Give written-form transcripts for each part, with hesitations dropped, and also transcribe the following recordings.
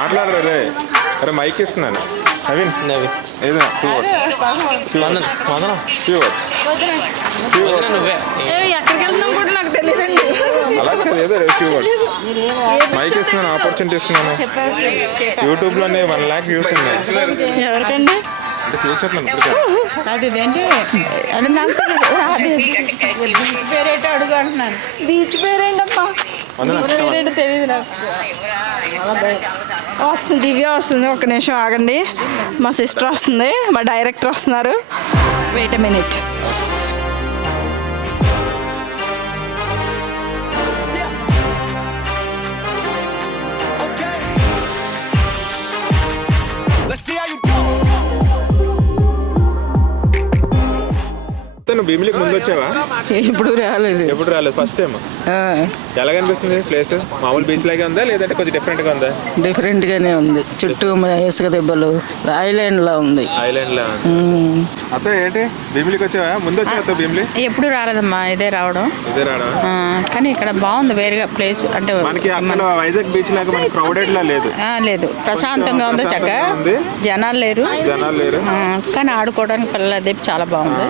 మాట్లాడరా రే. అరే మైక్ ఇస్తున్నాను. నవీన్ ఏదో ఎక్కడికి వెళ్తున్నాం కూడా నాకు తెలియదండి. అలా కాదు, ఏదో ఫ్యూ వర్డ్స్ మైక్ ఇస్తున్నాను, ఆపర్చునిటీ ఇస్తున్నాను. యూట్యూబ్లోనే 1 lakh వ్యూస్ ఉన్నాయి. ఎవరికండి? అంటే ఫ్యూచర్లో అది ఇదేంటి అది నాకు పేరేటో అడుగు అంటున్నాను. బీచ్ పేరేంటమ్మా? పేరేంటో తెలియదు నాకు. వస్తుంది, దివ్య వస్తుంది. ఒక్క నిమిషం ఆగండి, మా సిస్టర్ వస్తుంది, మా డైరెక్టర్ వస్తున్నారు. Wait a minute. నువ్వు భీమిలికి ముందు వచ్చావా? ఎప్పుడు రాలేదు. ఎప్పుడు రాలేదు, ఫస్ట్ టైం. ఎలా కనిపిస్తుంది ప్లేస్? మామూలు బీచ్ లాగే ఉందా లేదంటే కొంచెం డిఫరెంట్ గా ఉందా? డిఫరెంట్ గానే ఉంది. చుట్టూ ఇసుక దెబ్బలు, ఐలాండ్ లా ఉంది. ఐలాండ్ లా అత్త. ఏంటి భీమిలికి వచ్చావా? ముందు వచ్చా భీమిలి? ఎప్పుడు రాలేదమ్మా, ఇదే రావడం. కానీ ఇక్కడ బాగుంది, వేరుగా ప్లేస్. అంటే మనకి వైజాగ్ బీచ్ లాగా మనకి క్రౌడెడ్ లా లేదు. లేదు, ప్రశాంతంగా ఉంది, చక్కగా జనాలు లేరు. కానీ ఆడుకోవడానికి పిల్లలు అది చాలా బాగుంది.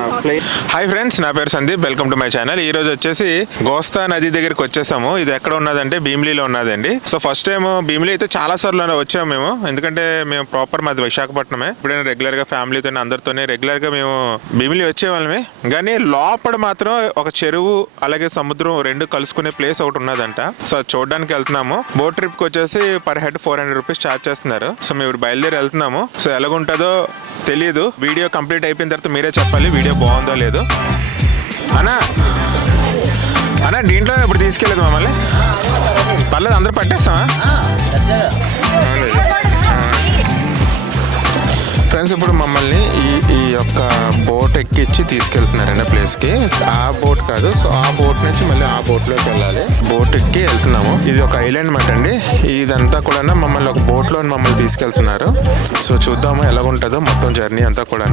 హాయ్ ఫ్రెండ్స్, నా పేరు Sandeep. Welcome to my channel. ఈ రోజు వచ్చేసి గోస్తా నది దగ్గరికి వచ్చేసాము. ఇది ఎక్కడ ఉన్నదంటే భీమిలిలో ఉన్నదండి. సో ఫస్ట్ టైం భీమిలి అయితే చాలా సార్లు వచ్చాము మేము, ఎందుకంటే మేము ప్రాపర్ మాది విశాఖపట్నమే. ఇప్పుడైనా రెగ్యులర్ గా ఫ్యామిలీతో అందరితోనే రెగ్యులర్ గా మేము భీమిలి వచ్చేవాళ్ళమే. కానీ లోపల మాత్రం ఒక చెరువు అలాగే సముద్రం రెండు కలుసుకునే ప్లేస్ ఒకటి ఉన్నదంట. సో అది చూడడానికి వెళ్తున్నాము. బోట్ ట్రిప్ కి వచ్చేసి పర్ హెడ్ 400 రూపీస్ ఛార్జ్ చేస్తున్నారు. సో మేము ఇప్పుడు బయలుదేరి వెళ్తున్నాము. సో ఎలాగుంటుందో తెలియదు. వీడియో కంప్లీట్ అయిపోయిన తర్వాత మీరే చెప్పాలి వీడియో బాగుందో లేదో. అన్నా దీంట్లో ఇప్పుడు తీసుకెళ్ళదు మమ్మల్ని? పర్లేదు, అందరూ పట్టేస్తామా? ఫ్రెండ్స్ ఇప్పుడు మమ్మల్ని ఈ యొక్క బోట్ ఎక్కిచ్చి తీసుకెళ్తున్నారండి ప్లేస్కి. ఆ బోట్ కాదు, సో ఆ బోట్ నుంచి మళ్ళీ ఆ బోట్లోకి వెళ్ళాలి. బోట్ ఎక్కి వెళ్తున్నాము. ఇది ఒక ఐలాండ్ మాట అండి. ఇదంతా కూడా మమ్మల్ని ఒక బోట్లో మమ్మల్ని తీసుకెళ్తున్నారు. సో చూద్దాము ఎలాగుంటుందో మొత్తం జర్నీ అంతా కూడా.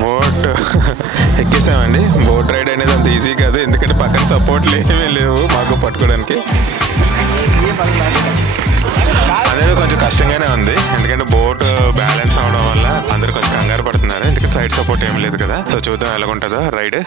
బోట్ ఎక్కేసామండి. బోట్ రైడ్ అనేది అంత ఈజీ కాదు, ఎందుకంటే పక్కన సపోర్ట్లు ఏమీ లేవు మాకు పట్టుకోవడానికి. అనేది కొంచెం కష్టంగానే ఉంది, ఎందుకంటే బోట్ బ్యాలెన్స్ అవడం వల్ల అందరు కొంచెం కంగారు పడుతున్నారు, ఎందుకంటే సైడ్ సపోర్ట్ ఏమి లేదు కదా. సో చూద్దాం ఎలాగుంటుందో రైడ్.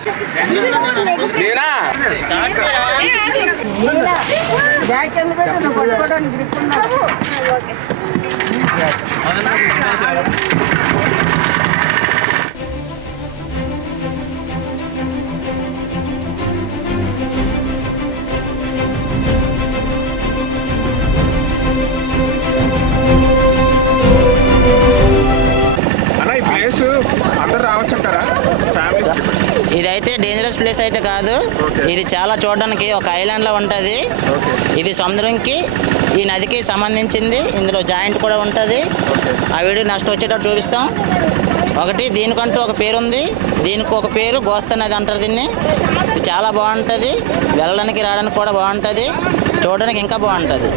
అందరు రావచ్చు అంటారా? ఇదైతే డేంజరస్ ప్లేస్ అయితే కాదు. ఇది చాలా చూడడానికి ఒక ఐలాండ్ లో ఉంటుంది. ఇది సముద్రంకి ఈ నదికి సంబంధించింది. ఇందులో జాయింట్ కూడా ఉంటుంది. ఆ వీడియో నెక్స్ట్ వచ్చేటప్పుడు చూపిస్తాం. ఒకటి దీనికంటూ ఒక పేరు ఉంది. దీనికి ఒక పేరు గోస్తా నది అంటారు దీన్ని. ఇది చాలా బాగుంటుంది, వెళ్ళడానికి రావడానికి కూడా బాగుంటుంది, చూడడానికి ఇంకా బాగుంటుంది.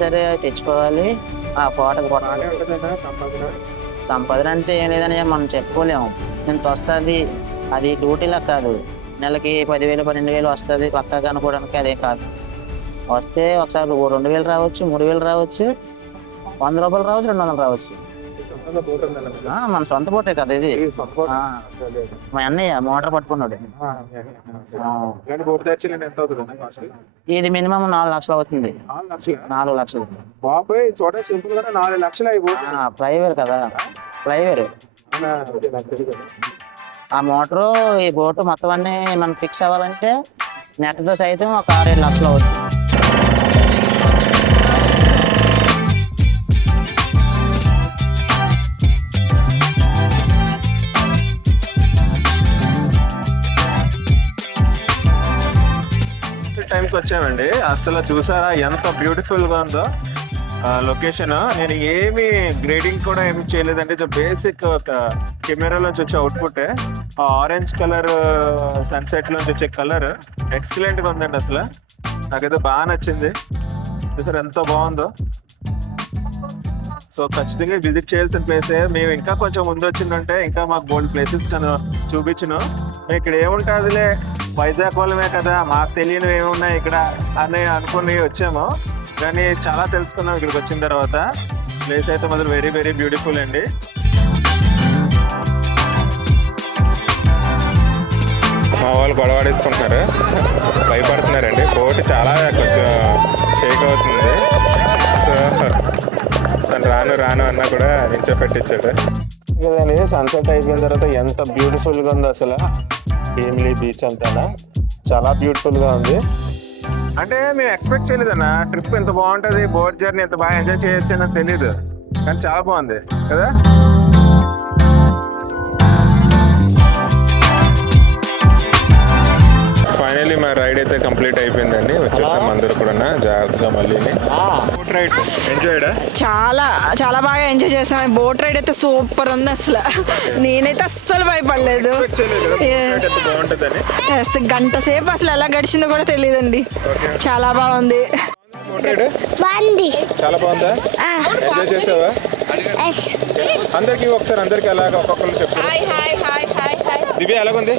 సరే తెచ్చుకోవాలి. ఆ పూటకు సంపాదన అంటే ఏం లేదని మనం చెప్పుకోలేము. ఇంత వస్తుంది, అది డ్యూటీలా కాదు. నెలకి 10,000 12,000 వస్తుంది పక్కాగా అనుకోవడానికి అదేం కాదు. వస్తే ఒకసారి 2,000 రావచ్చు, 3,000 రావచ్చు, 100 రూపాయలు రావచ్చు, 200 రావచ్చు. మన సొంత బోటే కదా ఇది. మా అన్నయ్య మోటార్ పట్టుకున్నాడు. ఇది మినిమం 4 లక్షలు అవుతుంది. 4 లక్షలు. ఫ్లైవేర్ కదా, ఫ్లైవేర్. ఆ మోటారు ఈ బోటు మొత్తం అన్ని మనం ఫిక్స్ అవ్వాలంటే నెట్తో సైతం ఒక 6-7 లక్షలు అవుతుంది. టైంకి వచ్చామండి. అసలు చూసారా ఎంత బ్యూటిఫుల్ గా ఉందో లొకేషన్. నేను ఏమి గ్రేడింగ్ కూడా ఏమి చేయలేదంటే బేసిక్ ఒక కెమెరాలోంచి వచ్చే అవుట్పుట్ ఆరెంజ్ కలర్ సన్సెట్ లోంచి వచ్చే కలర్ ఎక్సలెంట్ గా ఉందండి. అసలు నాకైతే బాగా నచ్చింది. చూసారు ఎంత బాగుందో. సో ఖచ్చితంగా విజిట్ చేయాల్సిన ప్లేసే. మేము ఇంకా కొంచెం ముందు వచ్చిందంటే ఇంకా మాకు బోల్డ్ ప్లేసెస్ చూపించను. ఇక్కడ ఏముంటుందిలే వైజాగ్ వాళ్ళమే కదా, మాకు తెలియనివి ఏమున్నాయి ఇక్కడ అని అనుకుని వచ్చాము. కానీ చాలా తెలుసుకున్నాం ఇక్కడికి వచ్చిన తర్వాత. ప్లేస్ అయితే మాత్రం వెరీ వెరీ బ్యూటిఫుల్ అండి. మా వాళ్ళు గొడవాడేసుకుంటున్నారు, భయపడుతున్నారండి. బోట్ చాలా కొంచెం షేక్ అవుతుంది. సో తను రాను అన్నా కూడా నించో పెట్టించాడు కదండి. సన్సెట్ అయిపోయిన తర్వాత ఎంత బ్యూటిఫుల్ గా ఉంది అసలు. భీమిలి బీచ్ అంతా చాలా బ్యూటిఫుల్ గా ఉంది. అంటే మేము ఎక్స్పెక్ట్ చేయలేదన్న ట్రిప్ ఎంత బాగుంటుంది, బోట్ జర్నీ ఎంత బాగా ఎంజాయ్ చేయొచ్చు అని తెలీదు. కానీ చాలా బాగుంది కదా. ఫైనల్లీ మా రైడ్ అయితే కంప్లీట్ అయిపోయిందండి. వచ్చేసాం అందరూ కూడా జాగ్రత్తగా. మళ్ళీ బోట్ రైడ్ ఎంజాయ్డా? చాలా చాలా బాగా ఎంజాయ్ చేసాం. బోట్ రైడ్ అయితే సూపర్ ఉంది అసలు. నేనైతే అస్సలు భయపడలేదు. గంట సేపు అసలు ఎలా గడిచిందో కూడా తెలియదండి. చాలా బాగుంది. చాలా బాగుందా? ఎంజాయ్ చేసావా? అందరికి ఒకసారి అందరికి అలాగా ఒక్కొక్కరు చెప్పు. దివ్య ఎలాగుంది?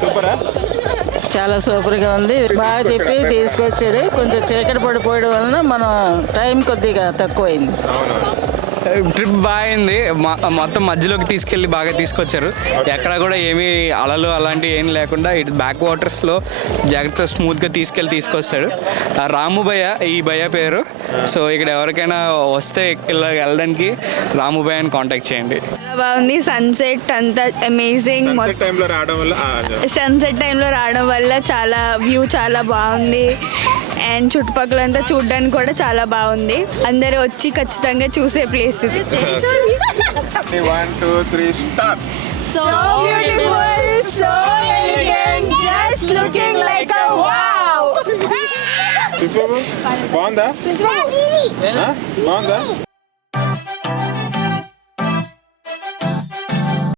సూపరా? చాలా సూపర్గా ఉంది. బాగా చెప్పి తీసుకొచ్చాడు. కొంచెం చీకటి పడిపోయడం వలన మనం టైం కొద్దిగా తక్కువైంది. ట్రిప్ బాగుంది. మొత్తం మధ్యలోకి తీసుకెళ్ళి బాగా తీసుకొచ్చారు. ఎక్కడ కూడా ఏమీ అలలు అలాంటివి ఏం లేకుండా ఇటు బ్యాక్ వాటర్స్లో జాగ్రత్తగా స్మూత్గా తీసుకొస్తాడు. రాము భయ్య ఈ భయ్య పేరు. సో ఇక్కడ ఎవరికైనా వస్తే ఇలా వెళ్ళడానికి రాము భయ్య అని కాంటాక్ట్ చేయండి. బాగుంది. సన్సెట్ అంతా అమేజింగ్. సన్సెట్ టైంలో రావడం వల్ల చాలా వ్యూ చాలా బాగుంది. అండ్ చుట్టుపక్కలంతా చూడడానికి కూడా చాలా బాగుంది. అందరూ వచ్చి ఖచ్చితంగా చూసే ప్లేస్ ఇది. 1 2 3 start. So beautiful, so elegant, just looking like a wow. బాగుందా? బాగుందా?